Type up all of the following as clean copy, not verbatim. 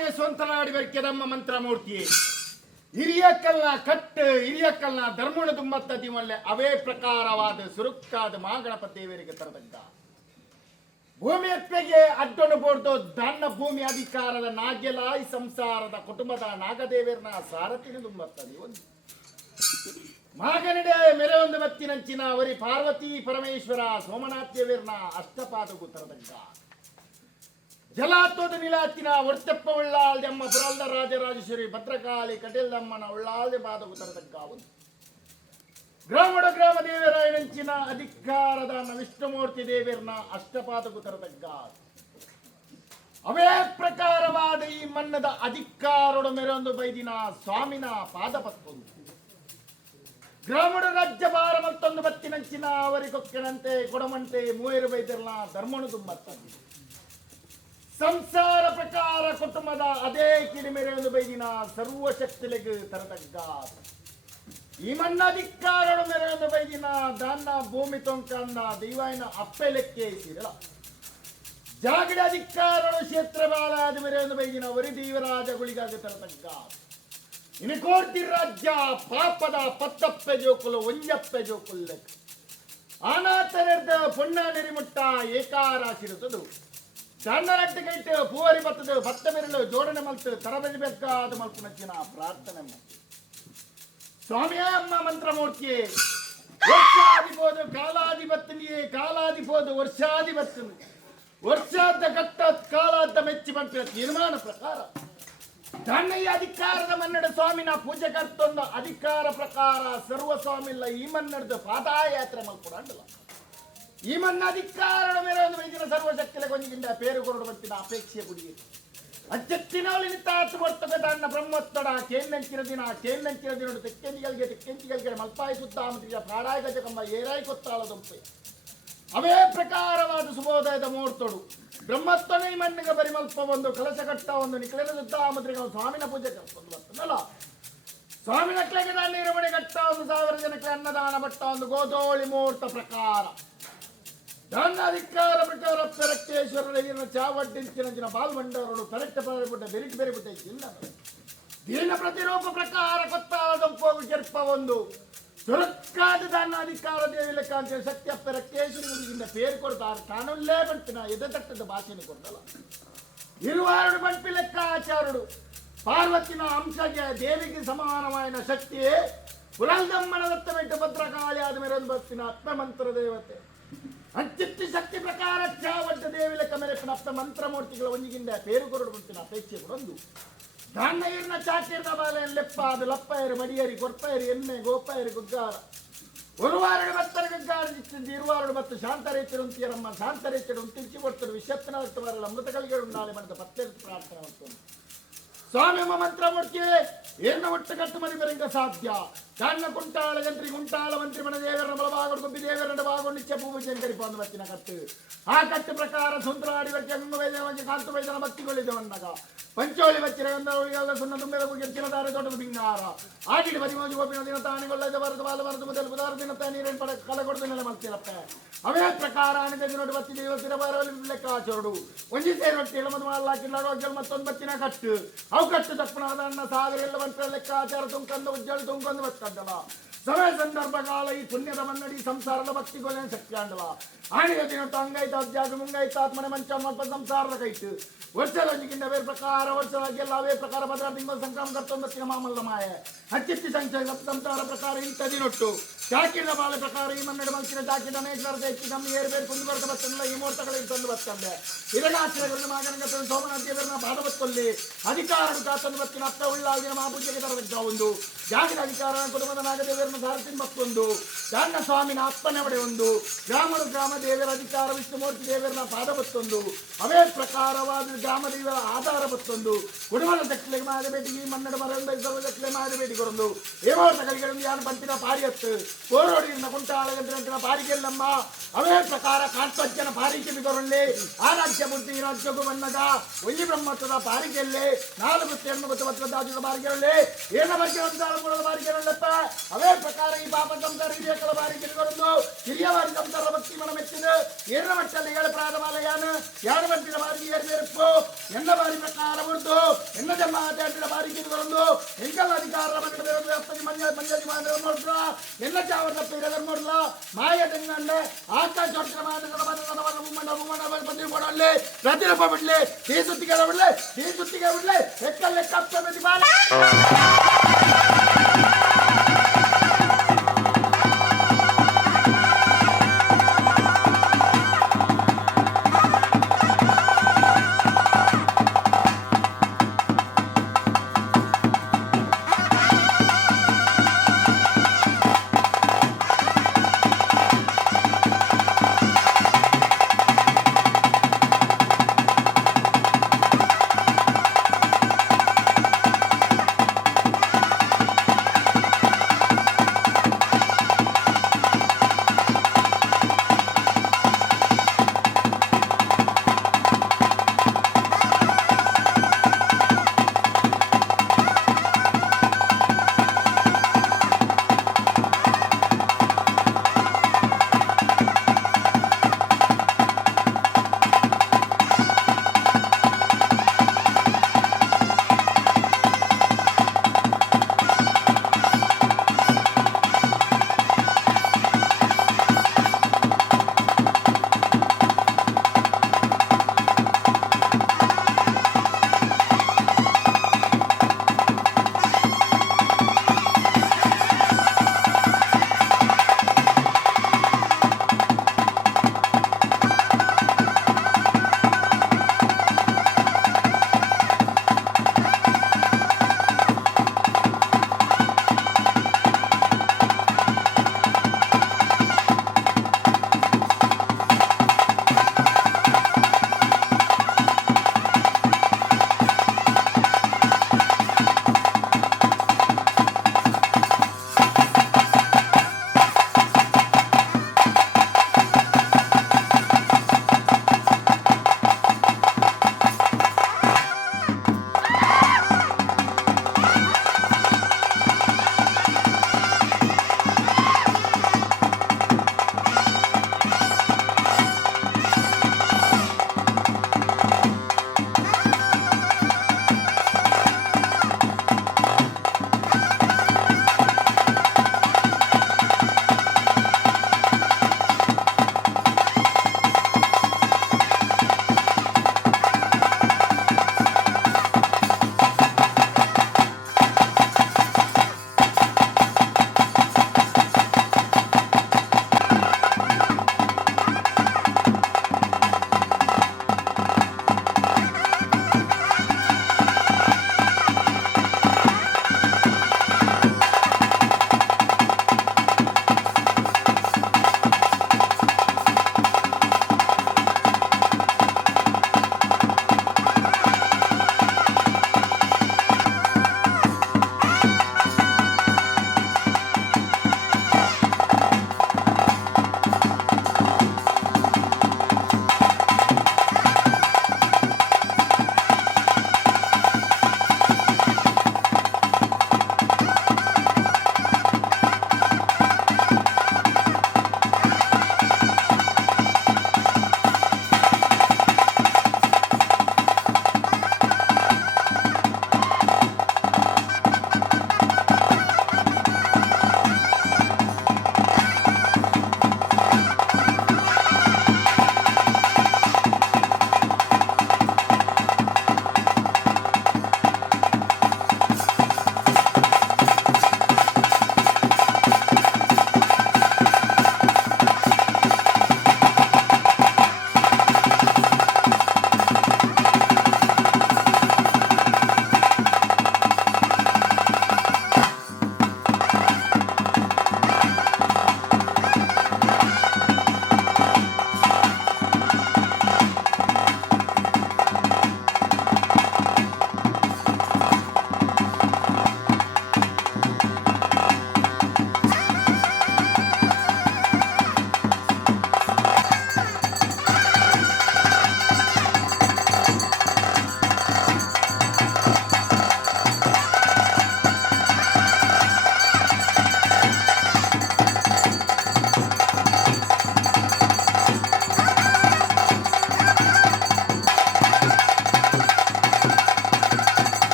ಸ್ವಾಮಿಯ ಸ್ವಂತನಾಡಿ ಬರ್ಕೆ ನಮ್ಮ ಮಂತ್ರ ಮೂರ್ತಿಯೇ ಹಿರಿಯಕ್ಕಲ್ನ ಕಟ್ಟು ಹಿರಿಯಕ್ಕಲ್ನ ಧರ್ಮಣ ತುಂಬತ್ತತಿ ಮಲ್ಲೆ ಅವೇ ಪ್ರಕಾರವಾದ ಸುರುಕ್ಕಾದ ಮಹಾಗಣಪತಿ ದೇವರಿಗೆ ತರದಗ್ಗ ಭೂಮಿ ಎತ್ತೆಗೆ ಅಡ್ಡೊಂಡು ಬೋಡ್ದು ದಣ್ಣ ಭೂಮಿ ಅಧಿಕಾರದ ನಾಗ್ಯಲಾಯಿ ಸಂಸಾರದ ಕುಟುಂಬದ ನಾಗದೇವರನ ಸಾರಥಿನ ತುಂಬತ್ತದಿ ಒಂದು ಮಗನಡೆ ಮೆರೆ ಒಂದು ಮತ್ತಿನಂಚಿನ ಅವರಿ ಪಾರ್ವತಿ ಪರಮೇಶ್ವರ ಸೋಮನಾಥ ದೇವರನ ಅಷ್ಟಪಾದಗೂ ತರದಗ್ಗ ಜಲಾತ್ವದ ನಿಲಾತಿನ ಒಡ್ತೆಪ್ಪ ಉಳ್ಳಾಲ್ದೆಮ್ಮ ಪುರಲ್ದ ರಾಜರಾಜೇಶ್ವರಿ ಭದ್ರಕಾಳಿ ಕಟೀಲ್ದಮ್ಮನ ಉಳ್ಳಾಲ್ದೆ ಪಾದಗೂ ತರದಗ್ಗ ಒಂದು ಗ್ರಾಮ ದೇವರಾಯನಂಚಿನ ಅಧಿಕಾರದ ವಿಷ್ಣುಮೂರ್ತಿ ದೇವರನ ಅಷ್ಟಪಾದಗೂ ತರದಗ್ಗ ಅವೇ ಪ್ರಕಾರವಾದ ಈ ಮನ್ನದ ಅಧಿಕಾರೊಡ ಮೆರೊಂದು ಬೈದಿನ ಸ್ವಾಮಿನ ಪಾದಪತ್ತೊಂದು ಗ್ರಾಮಡ ರಾಜ್ಯ ಭಾರ ಮತ್ತೊಂದು ಬತ್ತಿನಂಚಿನ ಅವರಿಗೊಕ್ಕೆನಂತೆ ಕೊಡಮಂತೆ ಮೂವರು ಬೈದರ್ನ ಧರ್ಮನು ತುಂಬತ್ತಂತೆ ಸಂಸಾರ ಪ್ರಕಾರ ಕುಟುಂಬದ ಅದೇ ಕಿಡಿಮೆರೆಯೊಂದು ಬೈದಿನ ಸರ್ವಶಕ್ತಿಲೆಗೆ ತರದಗ್ಗ ಈ ಮನ್ನ ಅಧಿಕಾರೊಡ ಮೆರೆಯೊಂದು ಬೈದಿನ ದಾನ ಭೂಮಿ ತೊಂಕಂದ ದೈವಾಯಿನ ಅಪ್ಪೆಲೆಕ್ಕೆ ಸಿರಳ ಜಾಗಡ ಅಧಿಕಾರೊಡ ಕ್ಷೇತ್ರ ಬಾಳಾದ ಮೆರೆಯೊಂದು ಬೈದಿನ ವರಿ ದೈವರಾಜ ಗುಳಿಗಾಗಿ ತರದಗ್ಗ ಇನ್ನು ಕೋರ್ತಿ ರಾಜ್ಯ ಪಾಪದ ಪತ್ತಪ್ಪೆ ಜೋಕುಲು ಒಂಜಪ್ಪೆ ಜೋಕುಲ್ಲ ಆನಾತನೆರ್ದ ಪೊನ್ನ ನೆರಿಮುಟ್ಟ ಏಕಾರಾಶಿರುತ್ತದು ಚಾಂಡರಟ್ಟು ಕೈಟ್ ಪೂವರಿ ಬತ್ತದು ಭತ್ತ ಬೆರಳು ಜೋಡಣೆ ಮಲ್ತು ತರಬೇಬೇಕಾದ ಮಲ್ಪು ನಚ್ಚಿನ ಪ್ರಾರ್ಥನೆ ಸ್ವಾಮಿಯ ಅಮ್ಮ ಮಂತ್ರಮೂರ್ತಿಯೇ ವರ್ಷಾದಿಬೋದು ಕಾಲಾಧಿಪತ್ನಿಯೇ ಕಾಲಾದಿಬೋದು ವರ್ಷಾಧಿಪತ್ನಿ ವರ್ಷಾದ ಕಟ್ಟ ಕಾಲಾದ ಮೆಚ್ಚಿ ಬಂತ ತೀರ್ಮಾನ ಪ್ರಕಾರ ತನ್ನಯ್ಯ ಅಧಿಕಾರದ ಮನ್ನಡ ಸ್ವಾಮಿನ ಪೂಜೆ ಕರ್ತೊಂದು ಅಧಿಕಾರ ಪ್ರಕಾರ ಸರ್ವ ಸ್ವಾಮಿಲ್ಲ ಈ ಮನ್ನಡದ ಪಾದಯಾತ್ರೆ ಮಲ್ಪುಡಲ್ಲ ಈ ಮನ್ನ ಅಧಿಕಾರದ ಮೇಲೆ ಒಂದು ವೈದ್ಯನ ಸರ್ವಶಕ್ತಿಲೆ ಕೊಂಜಿಗಿಂದ ಪೇರು ಕೊರಡು ಬಂತಿನ ಅಪೇಕ್ಷೆ ಕುಡಿಯಿತು ಅಚ್ಚತ್ತಿನಲ್ಲಿ ನಿಂತಾತು ಬರ್ತದೆ ತನ್ನ ಬ್ರಹ್ಮೋತ್ತಡ ಕೇಂದ್ರಂಚಿನ ದಿನ ತೆಕ್ಕೆಂಚಿಗಳಿಗೆ ಮಲ್ಪಾಯಿ ಸುತ್ತಾಮತಿಯ ಪ್ರಾಡಾಯ ಗಜಕಂಬ ಏರಾಯಿ ಕೊತ್ತಾಳ ದೊಂಪೆ ಅವೇ ಪ್ರಕಾರವಾದ ಸುಬೋಧಯದ ಮೂರ್ತೋಡು ಬ್ರಹ್ಮತ್ವನೇ ಈ ಮಣ್ಣಿಗೆ ಬರಿ ಮಲ್ಪ ಒಂದು ಕಲಶ ಕಟ್ಟ ಒಂದು ನಿಖಿಲನ ಸುತ್ತಾಮತ್ರಿಗ ಸ್ವಾಮಿನ ಪೂಜೆ ಕರ್ತೊಂದು ಬರ್ತದಲ್ಲ ಸ್ವಾಮಿನ ಕ್ಲೆಗೆ ದಾನ ನಿರ್ವಹಣೆ ಕಟ್ಟ ಒಂದು 1000 ಜನಕ್ಕೆ ಅನ್ನದಾನ ಬಟ್ಟ ಒಂದು ಗೋಧೋಳಿ ಮುಹೂರ್ತ ಪ್ರಕಾರ ದಾನ ಅಧಿಕಾರ ಪ್ರಕಾರ ಪೆರಕ್ತೇಶ್ವರರ ಚಾವಡ್ಡಿಂಚಿನ ಬಾಲ್ಮಂಡವರು ಪೆರಕ್ತ ಪರಬಿಟ್ಟ ಬೆರಿಟ್ ಬೆರಿಬಿಟ್ಟ ಇಲ್ಲ ದೀನ ಪ್ರತಿರೂಪ ಪ್ರಕಾರ ಕೊತ್ತಾಳ ದಂಪೋಗು ಕೆರ್ಪ ಒಂದು ಸುರಕ್ಕಾದ ದಾನ ಅಧಿಕಾರ ದೇವಿ ಲೆಕ್ಕ ಅಂತೇಳಿ ಸತ್ಯಪ್ಪ ರಕ್ತೇಶ್ವರಿಗಿಂತ ಪೇರು ಕೊಡ್ತಾರೆ ಕಾಣುಲ್ಲೇ ಬಂತಿನ ಎದೆ ತಟ್ಟದ ಭಾಷೆನ ಕೊಡ್ತಲ್ಲ ಇರುವಾರಡು ಬಂಪಿ ಲೆಕ್ಕ ಆಚಾರಡು ಪಾರ್ವತಿನ ಅಂಶಗೆ ದೇವಿಗೆ ಸಮಾನವಾದ ಶಕ್ತಿಯೇ ಪುರಲ್ದಮ್ಮನ ದತ್ತಮೆಟ್ಟು ಭದ್ರಕಾಳಿ ಆದ ಮೇಲೆ ಬರ್ತಿನ ಆತ್ಮಮಂತ್ರ ದೇವತೆ ಅಂಚಿತ್ತಿ ಶಕ್ತಿ ಪ್ರಕಾರ ಚಾವಡ್ಡ ದೇವಿ ಲೆಕ್ಕ ಮೇಲೆ ಅಪ್ಪ ಮಂತ್ರ ಮೂರ್ತಿಗಳ ಒಂದಿಗಿಂದ ಪೇರು ಕೊರಡು ಬಂತಿನ ಅಪೇಕ್ಷೆ ಕೊಡೊಂದು ದಾನ್ನಯ್ಯನ ಚಾಟಿರ್ದ ಬಾಲೆಯನ್ನು ಲೆಪ್ಪಾದು ಲಪ್ಪಯರು ಮಡಿಯರಿ ಕೊರ್ಪಯರಿ ಎಮ್ಮೆ ಗೋಪಯರಿ ಗುಗ್ಗಾರ ಒರುವಾರಡು ಬತ್ತರ ಗಗ್ಗಾರ ಚಿತ್ತಿಂದು ಇರುವಾರಡು ಬತ್ತು ಶಾಂತರೇಚರು ಅಂತೀರಮ್ಮ ಶಾಂತರೇಚರು ತಿರುಚಿ ಕೊಡ್ತಾರೆ ವಿಷಪ್ಪಿನ ಬರ್ತವರಲ್ಲ ಅಮೃತಗಳಿಗೆ ಉಂಡಾಳೆ ಮಾಡಿದ ಪತ್ತೆ ಪ್ರಾರ್ಥನೆ ಮಾಡ್ಕೊಂಡು ಸ್ವಾಮಿ ಮಂತ್ರ ಮೂರ್ತಿ ಏನು ಒಟ್ಟು ಕಟ್ಟು ಮರಿ ಬರಂಗ ಸಾಧ್ಯ ಕಣ್ಣ ಕುಂಟಾಳ ಜಂತ್ರಿ ಕುಂಟಾಳ ಮಂತ್ರಿ ಮನ ದೇವರನ್ನ ಬಲಭಾಗಡು ಗುಬ್ಬಿ ದೇವರನ್ನ ಭಾಗಡು ನಿತ್ಯ ಭೂಮಿಜನ ಕರಿಪಾಂದು ಬತ್ತಿನ ಕಟ್ಟು ಆ ಕಟ್ಟು ಪ್ರಕಾರ ಸುಂದರಾಡಿ ವರ್ಗ ಗಂಗ ವೈದ್ಯವಾಗಿ ಕಾಂತು ವೈದ್ಯನ ಭಕ್ತಿಗೊಳಿದವನ್ನಗ ಪಂಚೋಳಿ ಬಚ್ಚಿರ ಗಂಧಗಳಿಗೆಲ್ಲ ಸುಣ್ಣ ತುಂಬೆದ ಗೆಚ್ಚಿನ ದಾರೆ ದೊಡ್ಡ ಬಿಂಗಾರ ಆಡಿಡಿ ಬದಿಮೋಜಿ ಗೋಪಿನ ದಿನ ತಾಣಿಗೊಳ್ಳದ ಬರದು ಬಾಲ ಬರದು ಮೊದಲು ಬುಧಾರ ದಿನ ನೀರೇನು ಪಡ ಕಲ ಕೊಡ್ದು ನೆಲೆ ಮಾಡ್ತೀರಪ್ಪ ಅವೇ ಪ್ರಕಾರ ಅನಿದ ದಿನೋಡು ಬತ್ತಿ ದೇವ ಸ್ಥಿರಬಾರವಲ್ಲಿ ಲೆಕ್ಕ ಆಚೋಡು ಒಂಜಿ ಸೇರಿ ರೊಟ್ಟಿ ಎಲ್ಲ ಮದು ಮಾಡಲಾಕಿಲ್ಲ ಮತ್ತೊಂದು ಬತ್ತಿನ ಕಟ್ಟು ಅವು ಕಟ್ಟು ತಪ್ಪನಾದ ಅನ್ನ ಸಾಗರ ಎಲ್ಲ ಬಂತ ಲೆಕ್ಕ ಆಚಾರ ತುಂಕಂದು ಉಜ್ಜಳು ತುಂಕೊಂದು ಬತ್ತದ್ದಲ್ಲ ಸಮಯ ಸಂದರ್ಭ ಕಾಲ ಈ ಪುಣ್ಯದ ಮನ್ನಡಿ ಸಂಸಾರದ ಭಕ್ತಿಗೊಳ್ಳೆ ಶಕ್ತಿ ಆಂಡಲ ಆಣಿಗ ದಿನ ಅಂಗೈತ ಅಜ್ಜಾಗ ಮುಂಗೈತ ಆತ್ಮನೆ ಮಂಚ ಮಲ್ಪ ಸಂಸಾರದ ಕೈತು ವರ್ಷದೊಂದಿಗಿಂತ ಬೇರೆ ಪ್ರಕಾರ ವರ್ಷದಾಗೆಲ್ಲ ಅವೇ ಪ್ರಕಾರ ಭದ್ರ ತಿಂಗಳ ಸಂಕ್ರಮ ಕರ್ತೊಂಬತ್ತಿನ ಮಾಮಲ್ಲ ಮಾಯೆ ಹಚ್ಚಿತ್ತಿ ಸಂಚಯ ಸಂಸಾರ ಪ್ರಕಾರ ಇಂಥ ದಿನೊಟ್ಟು ಚಾಕಿನ ಬಾಳೆ ಪ್ರಕಾರ ಈ ಮನ್ನಡೆ ಮಂಚಿನ ಚಾಕಿನ ನೇಶ್ವರದ ಹೆಚ್ಚಿ ನಮ್ಮ ಏರು ಬೇರೆ ಕುಂದು ಬರ್ತಾ ಬರ್ತಲ್ಲ ಈ ಮುಹೂರ್ತಗಳಿಗೆ ತಂದು ಬರ್ತಂದೆ ಹಿರಣಾಶ್ರಯಗಳನ್ನು ಮಗನಿಗೆ ಸೋಮನಾಥ ದೇವರನ್ನ ಬಾಧ ಬತ್ತಲ್ಲಿ ಅಧಿಕಾರ ಕಾತಂದು ಬತ್ತಿನ ಅತ್ತ ಉಳ್ಳಾಗಿನ ಮಹಾಪೂಜೆಗೆ ತರಬೇಕ ಒಂದು ಜಾಗದ ಅಧಿಕಾರ ಕುಟುಂಬದ ನಾಗದೇವರನ್ನ ಸಾರಥಿ ಮತ್ತೊಂದು ಜಾಂಡ ಸ್ವಾಮಿನ ಅಪ್ಪನೆ ಒಡೆ ಒಂದು ಗ್ರಾಮ ದೇವರ ಅಧಿಕಾರ ವಿಷ್ಣುಮೂರ್ತಿ ದೇವರನ್ನ ಪಾದ ಬತ್ತೊಂದು ಅವೇ ಪ್ರಕಾರವಾದ ಗ್ರಾಮ ದೇವರ ಆಧಾರ ಬತ್ತೊಂದು ಕುಡುಮದ ದಕ್ಷಿಣೆಗೆ ಮಾಡಬೇಟಿ ಈ ಮನ್ನಡ ಮರದ ದಕ್ಷಿಣೆ ಮಾಡಬೇಟಿ ಕೊಡೊಂದು ಏವೋಟಗಳಿಗೆ ಯಾನು ಬಂತಿನ ಪಾರಿಯತ್ತು ಕೋರೋಡಿನ ಕುಂಟಾಳ ಗಂಟಿನ ಪಾರಿಗೆಲ್ಲಮ್ಮ ಅವೇ ಪ್ರಕಾರ ಕಾಂತಜ್ಜನ ಪಾರಿಕೆ ಬಿಗೊರಳ್ಳಿ ಆ ರಾಜ್ಯ ಬುದ್ಧಿ ರಾಜ್ಯಗೂ ಬನ್ನದ ಒಂಜಿ ಬ್ರಹ್ಮತ್ವದ ಪಾರಿಗೆಲ್ಲೇ ನಾಲ್ ಹಾಲು ಗೊತ್ತು ಹೆಣ್ಣು ಗೊತ್ತು ಭತ್ತದ ಬಾರಿಗೆರಳ್ಳಿ ಏನ ಬಾರಿಗೆರಳು ಬಾರಿಗೆರಳ್ಳಪ್ಪ ಅವೇ ಪ್ರಕಾರ ಈ ಪಾಪ ಸಂಸಾರ ಹಿರಿಯಕಲ ಬಾರಿ ಗಿರಿಗೊಳ್ಳು ಹಿರಿಯ ಬಾರಿ ಸಂಸಾರ ಭಕ್ತಿ ಮನ ಮೆಚ್ಚಿದು ಏನ ಮಟ್ಟಲ್ಲಿ ಏಳು ಪ್ರಾರಮಾಲಯಾನು ಎರಡು ಗಂಟೆ ಬಾರಿಗೆ ಏರ್ಬೇರಪ್ಪು ಎನ್ನ ಬಾರಿ ಪ್ರಕಾರ ಬಿಡ್ತು ಎನ್ನ ಜಮ್ಮ ಆಟ ಬಾರಿ ಗಿರಿಗೊಳ್ಳು ಎಂಕಲ್ ಅಧಿಕಾರ ಬಂದಿರಬೇಕು ಅಪ್ಪಜಿ ಮಂಜಾಜಿ ಮಾಡಿದ್ರೆ ನೋಡ್ರ ಎಲ್ಲ ಚಾವರ್ ತಪ್ಪ ಇರೋದ್ರ ನೋಡ್ಲ ಮಾಯ ತೆಂಗಂಡೆ ಆಕಾಶ ಹೊಟ್ಟೆ ಬಂದಿ ಕೊಡಲ್ಲಿ ಪ್ರತಿರೂಪ ಬಿಡ್ಲಿ ಟೀ ಸುತ್ತಿಗೆ ಬಿಡ್ಲಿ ಲೆಕ್ಕಲ್ಲಿ ಕಪ್ಪ ಬೆದಿ ಬಾಲ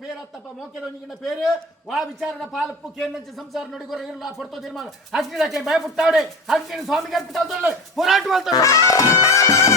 పేరు అత్తప్ప మోకేదొంజిగిన పేరు వా విచారణ పాలప్పు కేంద్రించి సంసార నుడిగొర ఇరులా పొడతో తీర్మాన అగ్నిలకే భయపుట్టాడే అగ్ని స్వామి గారికి తల్తుళ్ళు పోరాటం వెళ్తాడు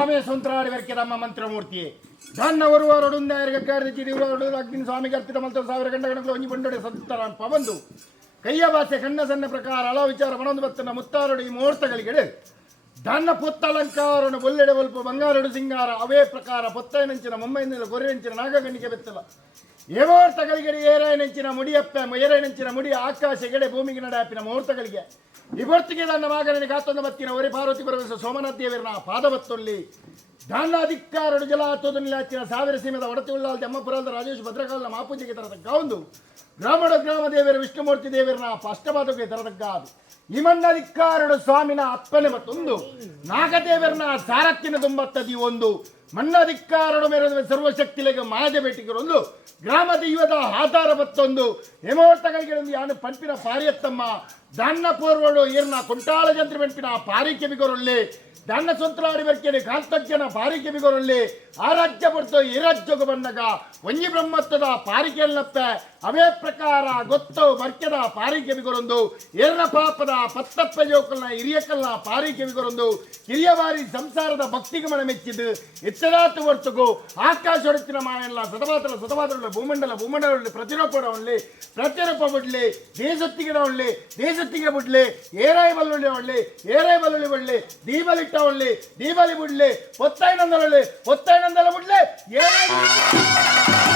ಸ್ವಾಮಿ ಸುಂತ್ರಾಡಿ ವರ್ಕೆ ತಮ್ಮ ಮಂತ್ರಮೂರ್ತಿಯೇ ಧನ್ನ ಒರುವರೊಡುಂದಾಯರ್ಗಾರ್ದಿರು ಅಗ್ನಿ ಸ್ವಾಮಿಗೆ ಅರ್ಪಿತ ಮಂತ್ರ 1000 ಗಂಟೆಗಳು ಒಂಜಿ ಬಂಡೊಡೆ ಸಂತರ ಪವಂದು ಕೈಯ ಭಾಷೆ ಕಣ್ಣ ಸಣ್ಣ ಪ್ರಕಾರ ಹಲವು ವಿಚಾರ ಮನೊಂದು ಬತ್ತನ ಮುತ್ತಾರೊಡು ಈ ಮುಹೂರ್ತಗಳಿಗೆ ಧನ್ನ ಪುತ್ತಲಂಕಾರನು ಬೊಲ್ಲೆಡೆ ಒಲ್ಪ ಬಂಗಾರಡು ಸಿಂಗಾರ ಅವೇ ಪ್ರಕಾರ ಪೊತ್ತೈನಂಚಿನ ಮೊಮ್ಮೈನಲ್ಲಿ ಗೊರೆಯಂಚಿನ ನಾಗಗಣ್ಣಿಗೆ ಬೆತ್ತಲ ಏಮೋರ್ತಗಳಿಗೆ ಏರಾಯನಂಚಿನ ಮುಡಿಯಪ್ಪ ಏರಾಯನಂಚಿನ ಮುಡಿ ಆಕಾಶಗೆಡೆ ಭೂಮಿಗೆ ನಡಾಪಿನ ಮುಹೂರ್ತಗಳಿಗೆ ಇವತ್ತಿಗೆ ನನ್ನ ಮಗನಿಗೆ ಗಾತೊಂದು ಬತ್ತಿನ ಒರೆ ಪಾರ್ವತಿ ಪರಮೇಶ್ವರ ಸೋಮನಾಥ ದೇವರನ ಪಾದವತ್ತೊಲ್ಲಿ ದಾನ ಅಧಿಕಾರಡು ಜಲ ಹತ್ತೋದನ್ನಿಲ್ಲ ಹಚ್ಚಿನ 1000 ಸೀಮೆದ ಒಡತಿ ಉಳ್ಳಾಲ್ದೆ ಅಮ್ಮಪುರದ ರಾಜೇಶ್ ಭದ್ರಕಾಲನ ಮಾಪೂಜೆಗೆ ತರತಕ್ಕ ಒಂದು ಗ್ರಾಮ ದೇವರ ವಿಷ್ಣುಮೂರ್ತಿ ದೇವರನ ಅಷ್ಟಪಾದಕ್ಕೆ ತರತಕ್ಕಾದು ಈ ಮನ್ನಧಿಕಾರಡು ಸ್ವಾಮಿನ ಅಪ್ಪನೆ ಮತ್ತೊಂದು ನಾಗದೇವರನ ಸಾರಥ್ಯನ ತುಂಬತ್ತದಿ ಒಂದು ಮನ್ನಧಿಕಾರಡು ಮೇರೆ ಸರ್ವಶಕ್ತಿಲೆಗೆ ಮಾಜ ಬೇಟಿಗರೊಂದು ಗ್ರಾಮದ ಯುವದ ಆಧಾರ ಬತ್ತೊಂದು ಹೇಮೋರ್ತಗಳಿಗೆ ಯಾನು ಪಂಪಿನ ಪಾರಿಯತ್ತಮ್ಮ ದಾನ್ನ ಪೂರ್ವಡು ಈರ್ನ ಕೊಂಟಾಳ ಜಂತ್ರ ಪಂಪಿನ ಪಾರಿಕೆ ಬಿಗೊರೊಳ್ಳೆ ದಾನ್ನ ಸೊಂತಲಾಡಿ ಬರ್ಕೆನೆ ಕಾಂತಜ್ಞನ ಪಾರಿಕೆ ಬಿಗೊರೊಳ್ಳೆ ಆ ರಾಜ್ಯ ಬರ್ತು ಈ ರಾಜ್ಯಕ್ಕೆ ಬಂದಾಗ ಒಂಜಿ ಬ್ರಹ್ಮತ್ವದ ಪಾರಿಕೆಯಲ್ಲಪ್ಪೆ ಅವೇ ಪ್ರಕಾರ ಗೊತ್ತು ಬರ್ಕೆದ ಪಾರಿಕೆ ಬಿಗೊರೊಂದು ಏರ್ನ ಪಾಪದ ಪತ್ತಪ್ಪ ಜೋಕಲ್ನ ಹಿರಿಯಕಲ್ನ ಪಾರಿಕೆ ಬಿಗೊರೊಂದು ಕಿರಿಯವಾರಿ ಸಂಸಾರದ ಭಕ್ತಿಗೆ ಮನ ಮೆಚ್ಚಿದ್ದು ಎಚ್ಚರಾತು ಹೊರತುಗು ಆಕಾಶ ಹೊರಚಿನ ಮಾನೆಲ್ಲ ಸತಮಾತ್ರ ಭೂಮಂಡಲ ಪ್ರತಿರೂಪ ಬಿಡ್ಲಿ ದೇಶತ್ತಿಗೆ ಬಿಡ್ಲಿ ಏರಾಯಿ ಬಲ್ಲುಳ್ಳಿ ಬಳ್ಳಿ ದೀಬಲಿ ಬಿಡ್ಲಿ ಪೊತ್ತೈನಂದಲ ಬಿಡ್ಲಿ ಏರಾಯಿ